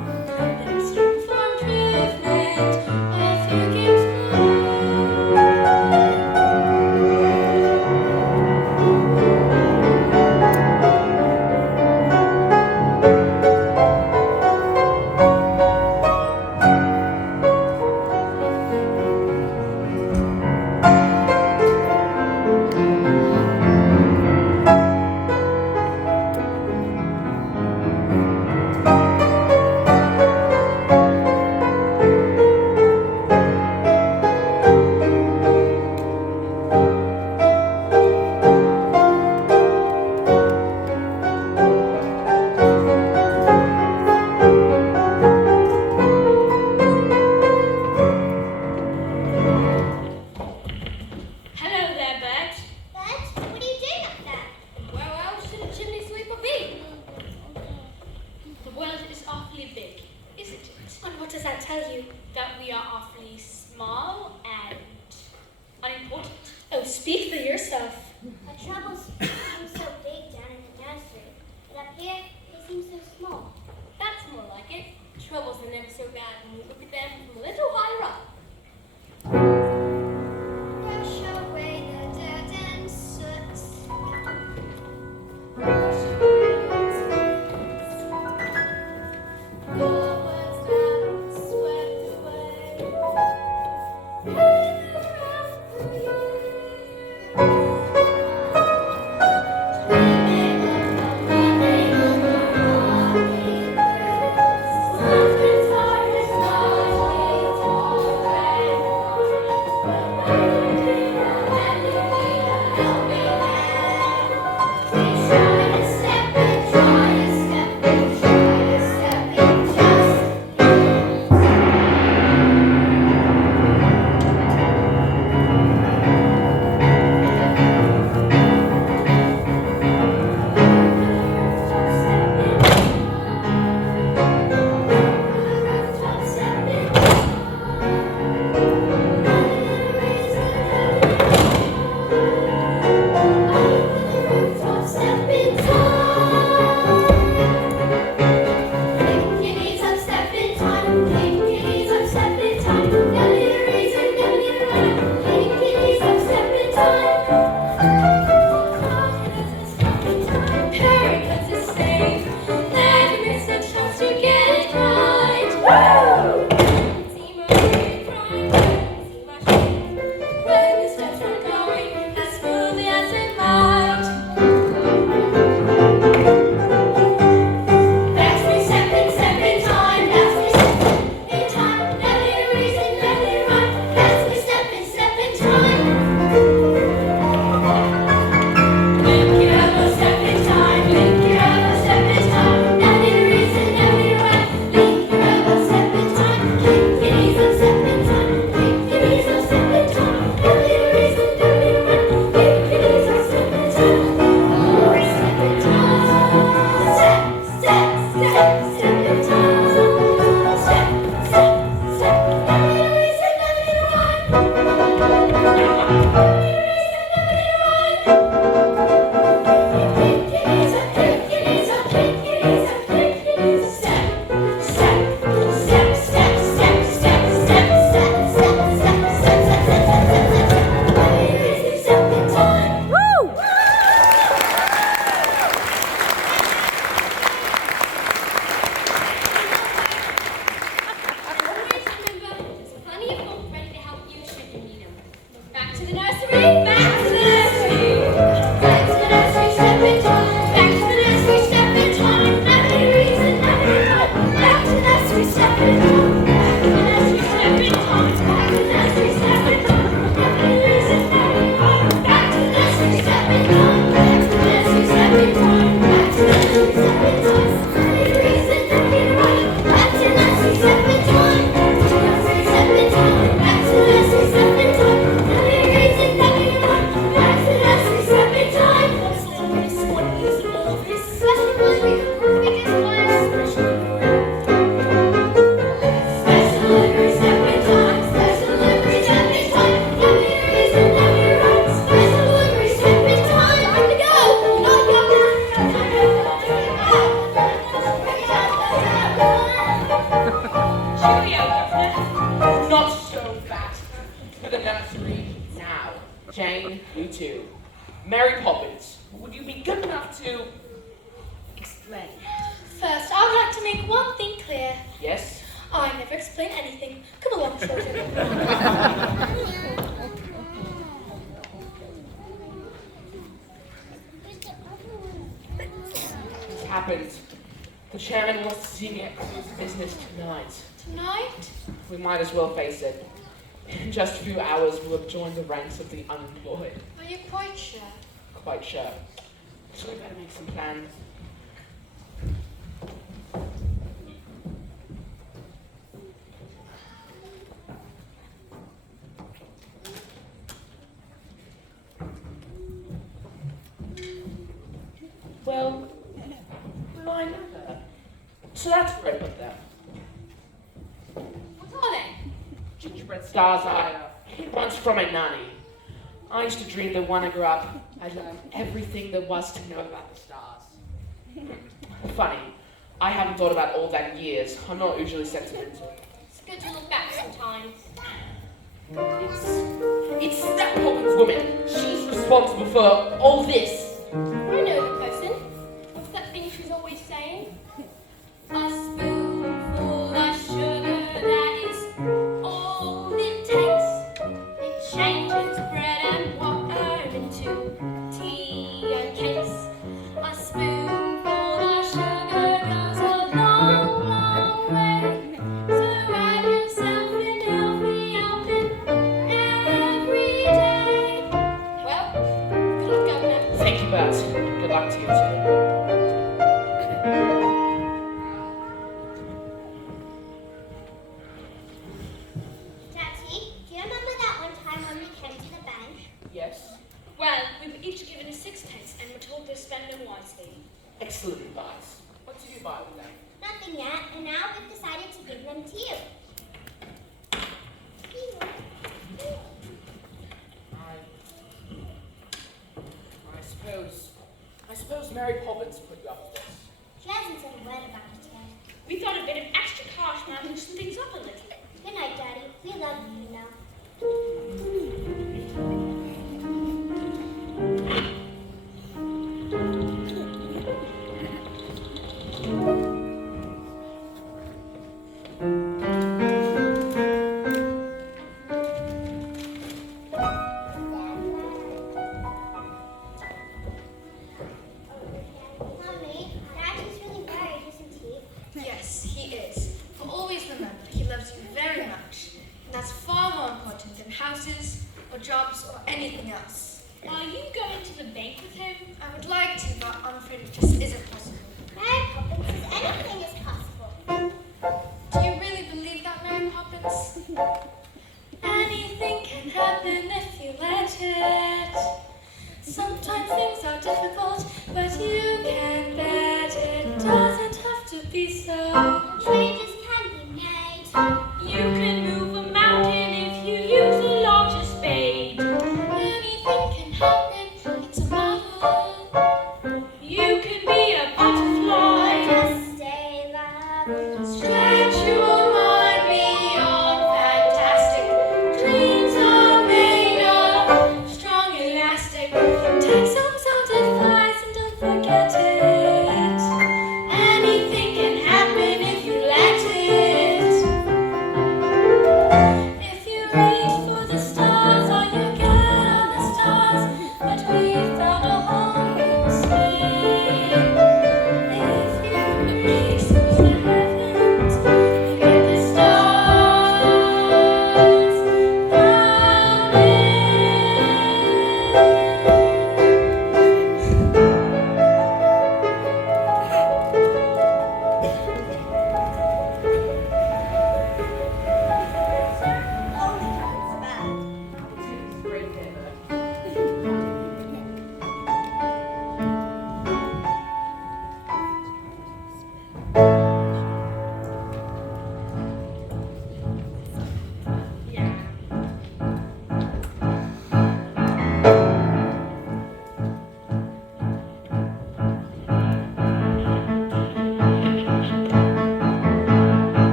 There's room for improvement. A few gives more. Hello there, Bert. Bert, what are you doing up there? Where else should a chimney sweeper be? The world is awfully big, isn't it? And what does that tell you? That we are awfully small and unimportant. Oh, speak for yourself. Our troubles seem so big down in the nursery, but up here they seem so small. That's more like it. Troubles are never so bad when we look at them from a little higher up. Brush away the dirt and soot. Your words now swept away. Hang around for years. Jane, you too. Mary Poppins, would you be good enough to explain? First, I would like to make one thing clear. Yes? I never explain anything. Come along, children. It's happened. The chairman wants to see me at business tonight. Tonight? We might as well face it. In just a few hours, we'll have joined the ranks of the unemployed. Are you quite sure? Quite sure. So we better make some plans. Well, I know her. So that's where I put them. What are they? Gingerbread stars I hid once from my nanny. I used to dream that when I grew up, I'd learn everything there was to know about the stars. Funny, I haven't thought about all that in years. I'm not usually sentimental. It's good to look back sometimes. It's that Poppins woman. She's responsible for all this. I know the person. What's that thing she's always saying? A spoonful of sugar, that is all it takes. It changes bread and water into tea and cakes. A spoonful of sugar goes a long, long way. So have yourself an healthy outing every day. Well, good luck, Governor. Thank you, Bert. Good luck to you too. Daddy, do you remember that one time when we came to the bank? Yes? Well, we were each given a sixpence and were told to spend them wisely. Excellent advice. What did you buy with them? Nothing yet, and now we've decided to give them to you. I suppose Mary Poppins put you up to this. She hasn't said a word about it yet. We thought a bit of extra cash might loosen things up a little. Good night, Daddy. We love you, you know. Mommy, Daddy's really worried, isn't he? Yes, he is. But always remember, he loves you very much. And that's far more important than houses, or jobs, or anything else. Are you going to the bank with him? I would like to, but I'm afraid it just isn't possible. Mary Poppins says anything is possible. Do you really believe that, Mary Poppins? Anything can happen if you let it. Sometimes things are difficult, but you can bet it doesn't have to be so. Changes can be made. You can move a mountain if you use a larger spade. Anything can happen, it's a model. You can be a butterfly. Just stay love. Stretch your mind beyond fantastic. Dreams are made of strong elastic. Take some sound advice and don't forget it. Anything can happen if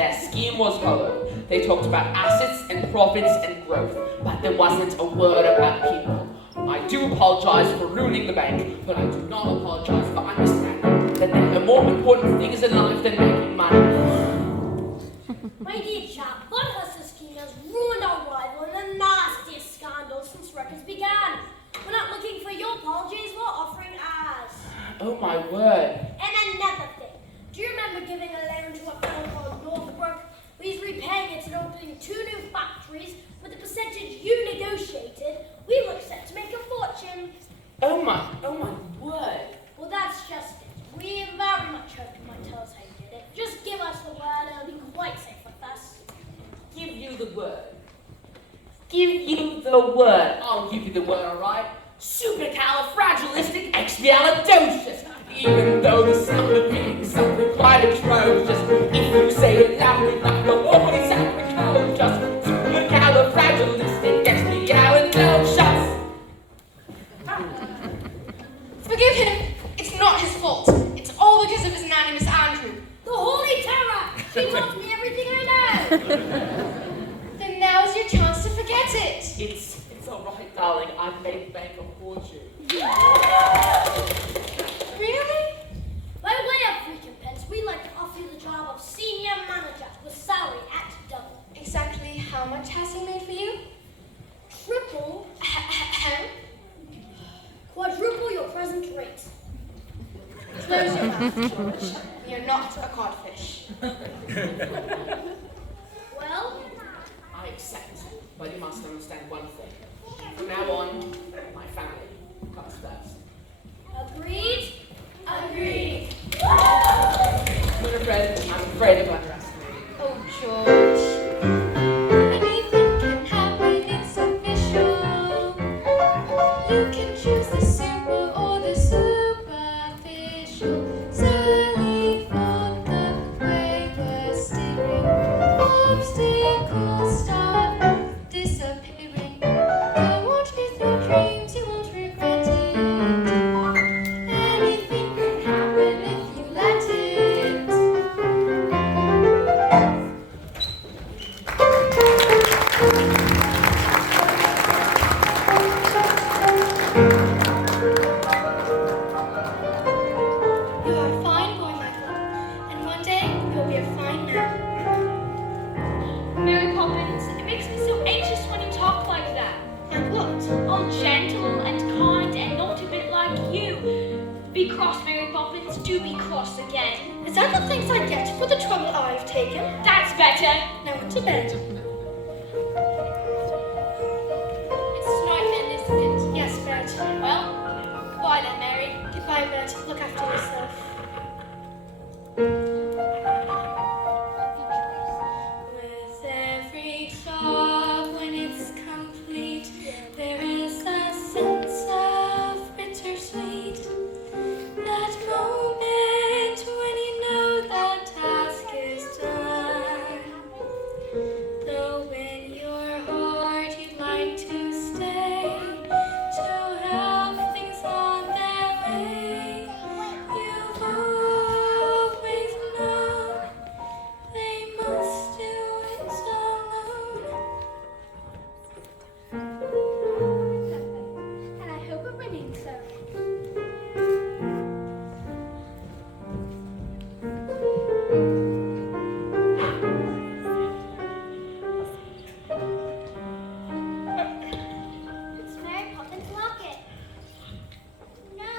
their scheme was hollow. They talked about assets and profits and growth, but there wasn't a word about people. I do apologize for ruining the bank, but I do not apologize for understanding that there are more important things in life than making money. My dear chap, Von Husser's scheme has ruined our rival in the nastiest scandal since records began. We're not looking for your apologies, we're offering ours. Oh my word. And another thing, do you remember giving a loan to a fellow called Northbrook? He's repaying it and opening 2 new factories with the percentage you negotiated. We look set to make a fortune. Oh my word. Well, that's just it. We very much hope you might tell us how you did it. Just give us the word and it'll be quite safe with us. Give you the word. Give you the word. I'll give you the word, alright? Supercalifragilisticexpialidocious. Even though the sound of being something quite atrocious. If you say it loud enough, you'll always have to go. Just supercalifragilisticexpialidocious. Forgive him. It's not his fault. It's all because of his nanny, Miss Andrew. The Holy Terror! She taught me everything I know! Then now's your chance to forget it. It's alright, darling. I've made the bank a fortune. Really? By way of recompense, we'd like to offer you the job of senior manager with salary at double. Exactly how much has he made for you? Triple, How? quadruple your present rate. Close your mouth, George. You're not a codfish. Well, I accept, but you must understand one thing. From now on, my family comes first. agreed? Agreed. Winifred, I'm afraid of underestimating. Oh, George. Anything can happen, it's official. You can choose the super or the superficial. Sally thought the way was steering. Obstacles stop disappearing. Don't watch me through dreams, you won't regret it. Anything can happen if you let it. You are a fine boy, Michael, and one day you'll be a fine man. Mary Poppins, it makes me so anxious when you talk like that. And what? All gentle and kind and not a bit like you. Be cross, Mary Poppins, do be cross again. Is that the things I get for the trouble I've taken? That's better. Now into bed. It's night then, isn't it? Yes, bed. Well, goodbye then, Mary. Goodbye, bed. Look after yourself. With every job, when it's complete, there is a sense of bittersweet. That moment when you know that task is done. Though in your heart you'd like to stay to help things on their way, you've always known they must do it alone. And I hope it remains so. It's Mary Poppins' locket. No,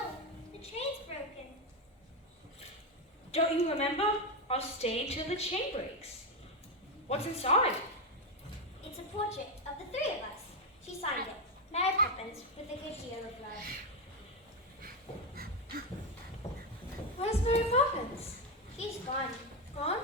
the chain's broken. Don't you remember? I'll stay till the chain breaks. What's inside? It's a portrait of the 3 of us. She signed it. Mary Poppins with a good deal of love. Where's Mary Poppins? She's gone. Gone?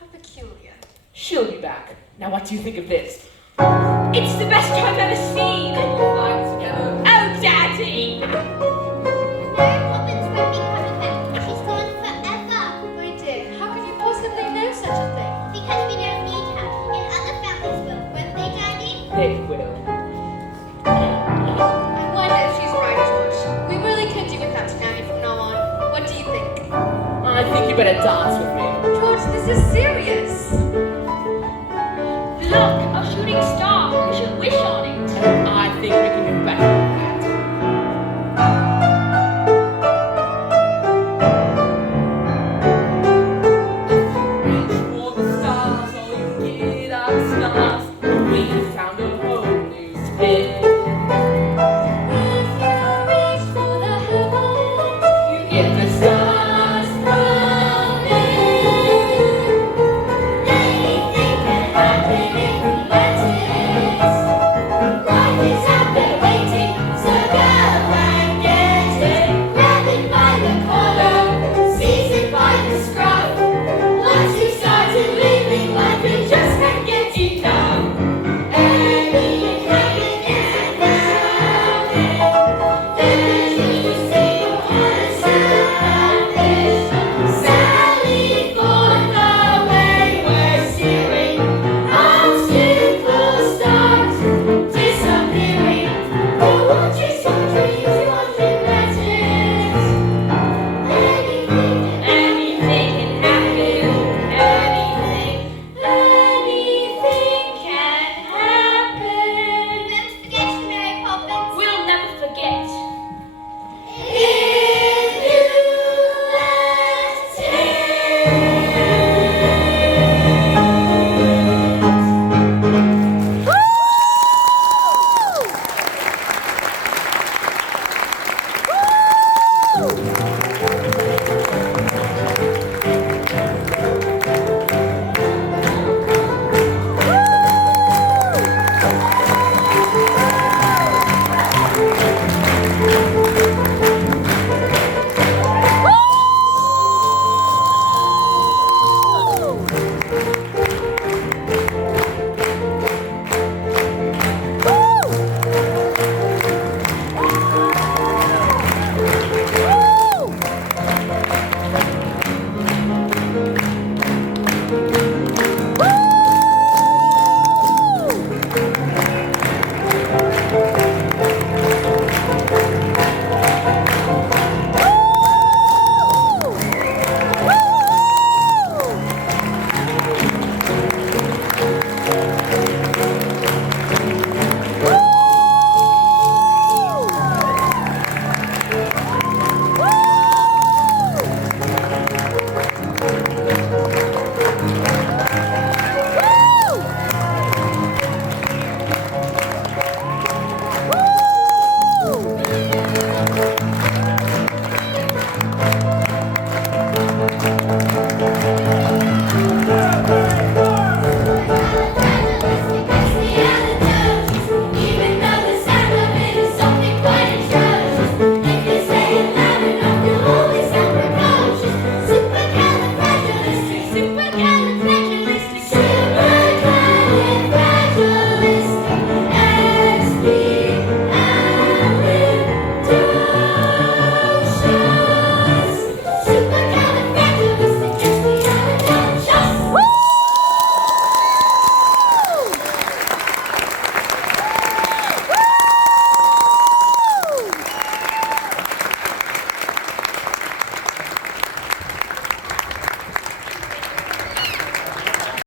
How peculiar. She'll be back. Now what do you think of this? It's the best I've ever seen. Fine together. Oh, Daddy! Mary Poppins won't be coming back. She's gone forever. My dear, how can you possibly know such a thing? Because we don't need her. And other families will, won't they, Daddy? They will. I wonder if she's right, George. We really could do without nanny from now on. What do you think? I think you better dance with me. George, this is serious.